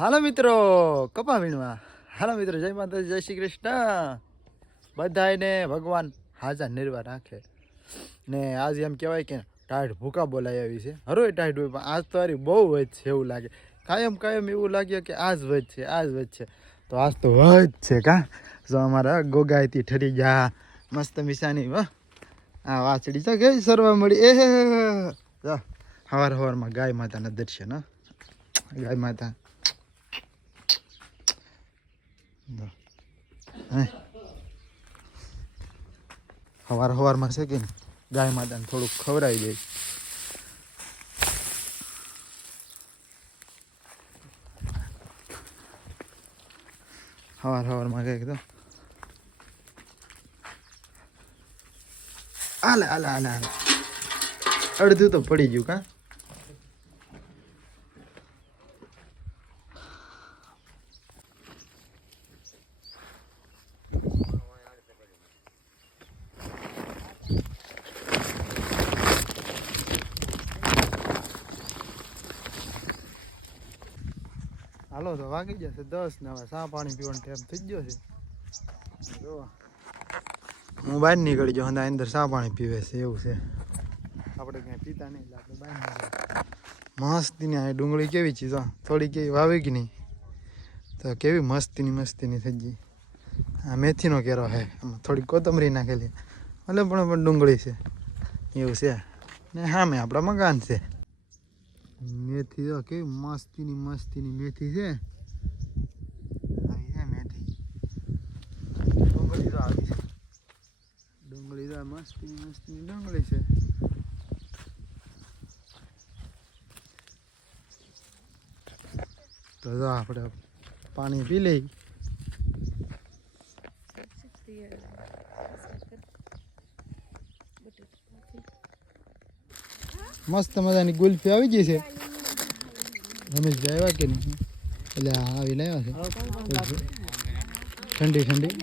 હાલો મિત્રો કપા વીણવા. હાલો મિત્રો, જય માતાજી, જય શ્રી કૃષ્ણ. બધાને ભગવાન હાજર નિર્વા રાખે ને. આજ એમ કહેવાય કે ટાઈટ ભૂકા બોલાઈ આવી છે. હરોય ટાઈટ હોય પણ આજ તો હારી બહુ વધ છે એવું લાગે. કાયમ એવું લાગે કે આજ વધ છે તો આજ તો વધ છે કા. જો અમારા ગોગાયથી ઠરી ગયા મસ્ત મિસાની આ વાછડી છે ગઈ સરવા મળી. હવારમાં ગાય માતાના દર્શન. ગાય માતા હવારમાં છે કે ગાય માતાને થોડુંક ખવડાવી દે. હવારમાં કંઈક તો હાલે અડધું તો પડી ગયું કા. હાલો તો વાગી જશે 10 ને હવે ચા પાણી પીવાનો ટાઈમ થઈ ગયો છે. જો હું બહાર નીકળી જાઉં અંદર ચા પાણી પીવે છે એવું છે. આપણે ક્યાંય પીતા નહીં એટલે આપણે બહાર નીકળીએ. મસ્તીની આ ડુંગળી કેવી છે જો થોડી કેવી વાવી કે નહીં તો કેવી મસ્તીની થઈ ગઈ. આ મેથીનો કેરો છે, આમાં થોડી કોથમરી નાખેલી એટલે પણ ડુંગળી છે એવું છે. ને સામે આપણા મકાન છે. મેથી જો કેવી મસ્તીની મેથી છે. આવી છે મેથી. ડુંગળી તો આવી છે. ડુંગળી તો મસ્તીની ડુંગળી છે. તો જો આપણે પાણી પી લઈ. મસ્ત મજાની ગુલ્ફી આવી ગઈ છે. રમેશભાઈ આવ્યા કે નહીં એટલે આવી લાવ્યા છે ઠંડી.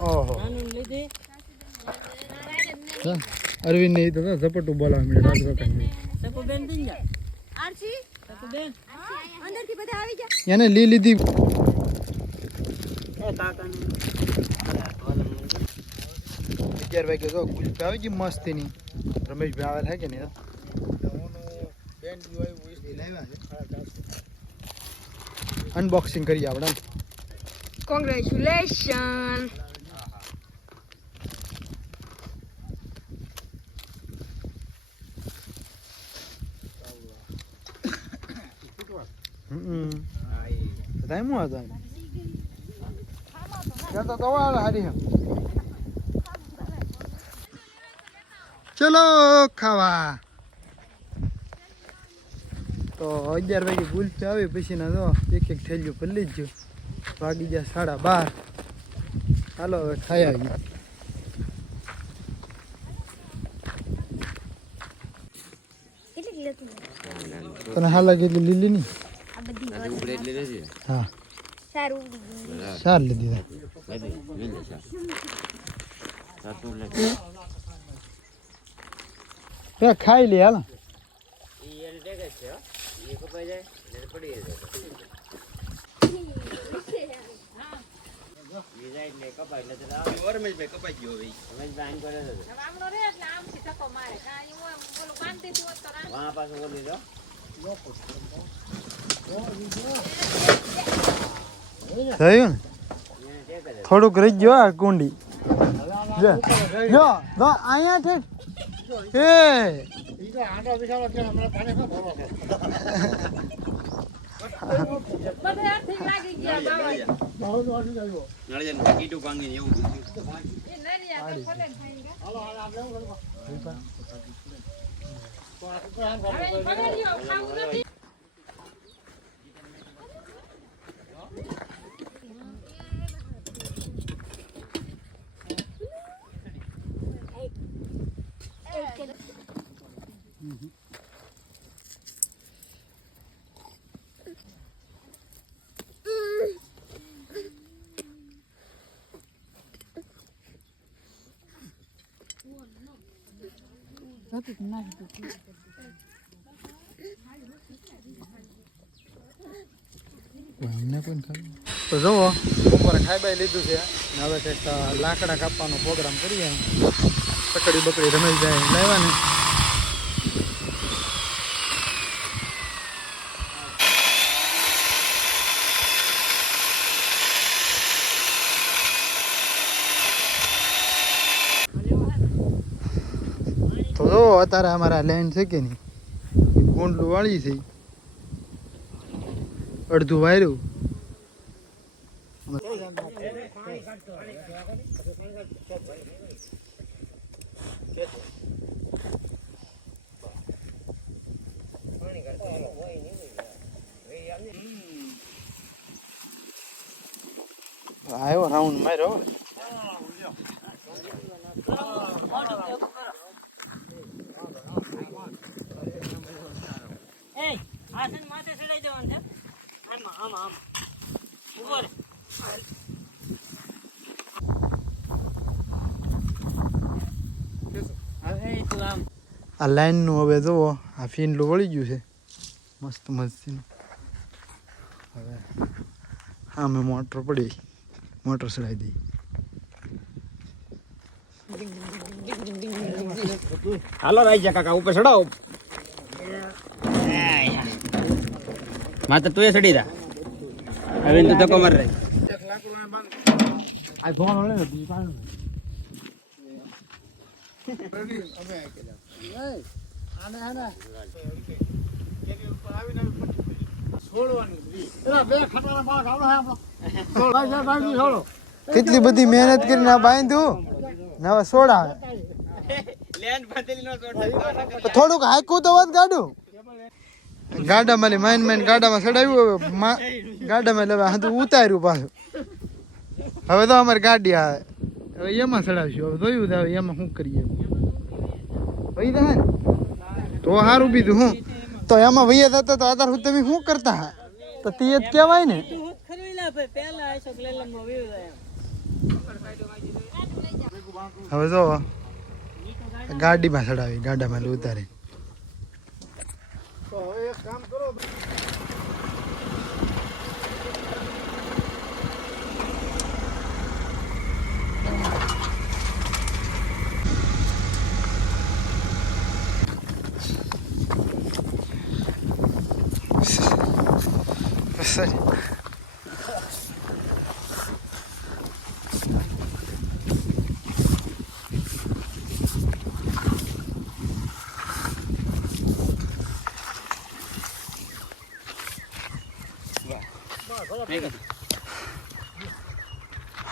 ઓહો અરવિંદ ને તો ઝપટું બોલાવા મળે એને લીધી. 11 વાગે જો ગુલ્ફી આવી ગઈ મસ્તીની. રમેશભાઈ આવેલા હે કે નહીં અનબોક્સિંગ કરીએ આપણે. કોંગ્રેચ્યુલેશન. ચલો ખાવા. તો 11 વાગે ગુલ્ફી આવી પછી ના જો એક થેલીયું ભરી જ વાગી ગયા 12:30. હાલો હવે ખાઈ આવી. તને હાલ લાગે એટલી લીલી નહીં. હા ચાર લીધી. ખાઈ લે હાલ. થયું ને થોડુંક રહી ગયો આ કુંડી. અહીંયા ઠેક અમને કોઈ ખાય તો જુઓ બપોરે ખાઈ બાઈ લીધું છે ને હવે કંઈક લાકડા કાપવાનો પ્રોગ્રામ કરીએ પકડી બકડી રમેશ જાય લાવ્યા ને તો જો અત્યારે અમારા લાઈન છે કે નહીં ગુંડલું વાળી છે અડધું વાયરું આવ્યો રાઉન્ડ માર્યો આ લાઈન નું હવે જુઓ આ ફીંડલું વળી ગયું છે મસ્ત મસ્તી હવે હા મેં મોટર પડી મોટર ચડાવી દી હાલો રાઈજા કાકા ઉપર ચડાવો માત્ર તું એ ચડી જા હવે તો ધક્કો માર રે આ ધોવાનો લે કેટલી બધી મહેનત કરીને આ બાંધ્યું ને હવે સોડા થોડુંક હાંકવું તો વાત ગાડું ગાડામાં માઇન ગાડામાં ચડાવ્યું હવે ગાડામાં લેવા હા ઉતાર્યું પાછું હવે તો અમારી ગાડી આવે હવે એમાં ચડાવશું હવે જોયું હવે એમાં શું કરીએ ભાઈ ને તો સારું બીજું હું તો એમાં વૈયા થતા તો અત્યાર સુધી તમે શું કરતા તો તે જ કહેવાય ને હવે જો ગાડીમાં ચડાવી ગાડામાં ઉતારી તો હવે એક કામ કરો sorry.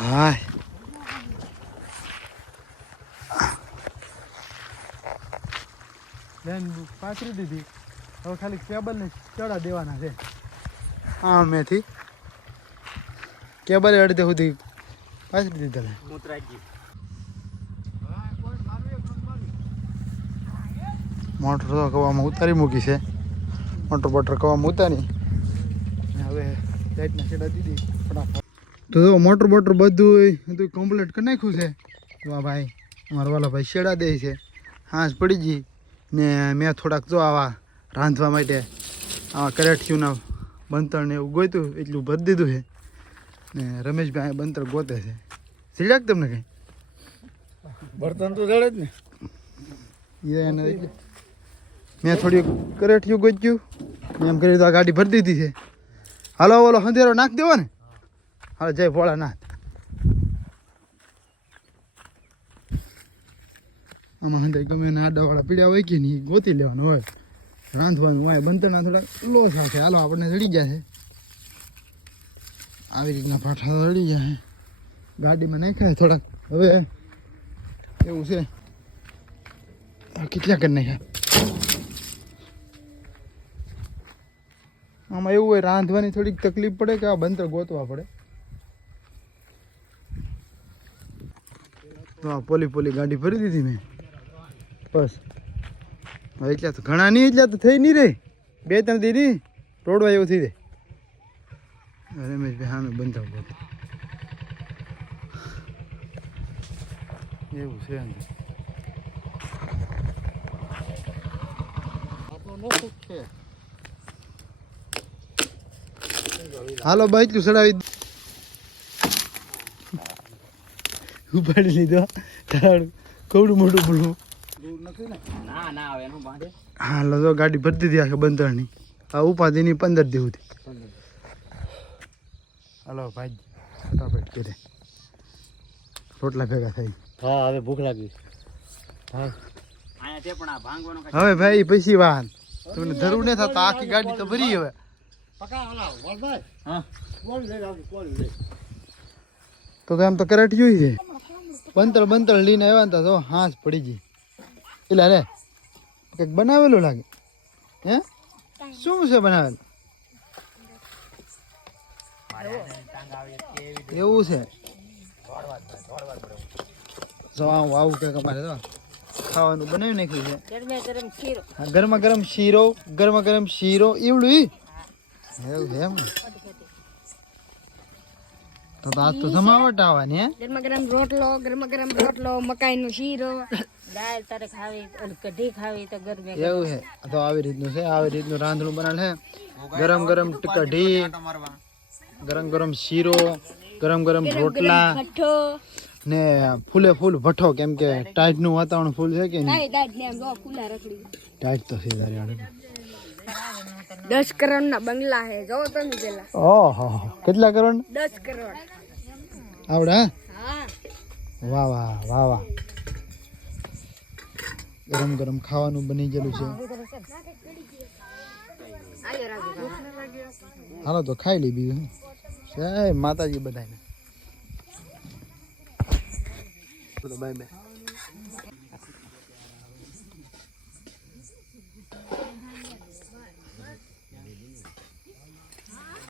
Hi. બેન પાથરી દીધી હવે ખાલી કેબલ ને ચડા દેવાના છે હા મેથી કેબલ અડધે સુધી પાથરી દીધા મોટર તો કવામાં ઉતારી મૂકી છે મોટર બોટર કવામાં ઉતારી હવે લાઈટના છેડા દીધી ફટાફટ તો જો મોટર બોટર બધું કમ્પ્લીટ કરી નાખ્યું છે વાહ ભાઈ અમારા વાલા ભાઈ છેડા દે છે હાંસ પડી ગઈ ને મેં થોડાક જો આવા રાંધવા માટે આવા કરેઠિયુંના બંતર ને એવું ગોતું એટલું ભરી દીધું છે ને રમેશભાઈ બંતર ગોતે છે સીડ્યાક તમને કંઈ બર્તન તો જડે જ ને એને મેં થોડી કરેઠિયું ગોચ્યું ને એમ કરી તો આ ગાડી ભરી દીધી છે હાલો ઓલો અંધેરો નાખ દેવો ને હાલો જય ભોળાનાથ આમાં અંદર ગમે એના આડાવાળા પીડ્યા હોય કે નહીં ગોતી લેવાનું હોય રાંધવાનું હોય બંતરના થોડા લોસ આવશે હાલો આપણને ચડી જશે આવી રીતના પાઠા ચડી જાય ગાડીમાં નાખ્યા થોડાક હવે એવું છે કેટલા કરી નાખ્યા આમાં એવું હોય રાંધવાની થોડીક તકલીફ પડે કે આ બંતર ગોતવા પડે તો આ પોલી ગાડી ભરી દીધી મેં બસ એટલા તો ઘણા નહીં એટલા તો થઈ નહીં રે 2-3 દી નહીં રોડવા એવું થઈ જાય રમેશભાઈ સામે બંધાવ એવું છે છે હાલો બાઈકું ચડાવી ઉપાડી લીધો તારું કવડું મોટું બોલું ના ના આવે એનું બાંધે હાલો તો ગાડી ભરતી હતી આખે બંધણની આ ઉપાધિની 15 દી હતી હાલો ભાઈ ફટાફટ કરે રોટલા ભેગા થઈ હા હવે ભૂખ લાગી હા આયા તે પણ આ ભાંગવાનો હવે ભાઈ પછી વાહન તમને જરૂર નહીં થતા આખી ગાડી તો ભરી હવે હા તો એમ તો કરાટ જોઈ છે બંતળ લઈને આવ્યા ને તો હાથ પડી ગઈ એટલે રે કંઈક બનાવેલું લાગે હે શું છે બનાવેલું એવું છે જો આવું કંઈક અમારે તો ખાવાનું બનાવી નાખ્યું છે ગરમા ગરમ શીરો એવડું એવું છે એમ તો આજ તો જમાવટ આવવાની હે ગરમા ગરમ રોટલો મકાઈનો શીરો દાળ તારે ખાવી કઢી ખાવી તો ગરમે એવું છે તો આવી રીતનું રાંધણું બનાવે છે ગરમ કઢી ગરમ શીરો ગરમ રોટલા ભઠ્ઠો ને ફૂલે ફૂલ ભઠ્ઠો કેમ કે ટાઈટ નું વાતાવરણ ફૂલ છે કે નહીં દાળ ને આમ ફૂલા રખડી ટાઈટ તો છે તારી આડે 10 કરોડ ના બંગલા હે જો તમે પેલા ઓહો કેટલા કરોડ 10 કરોડ આવડે હા વાહ ગરમ ખાવાનું બની ગયેલું છે હાલો તો ખાઈ લી બીજું જય માતાજી બધાને બાય બાય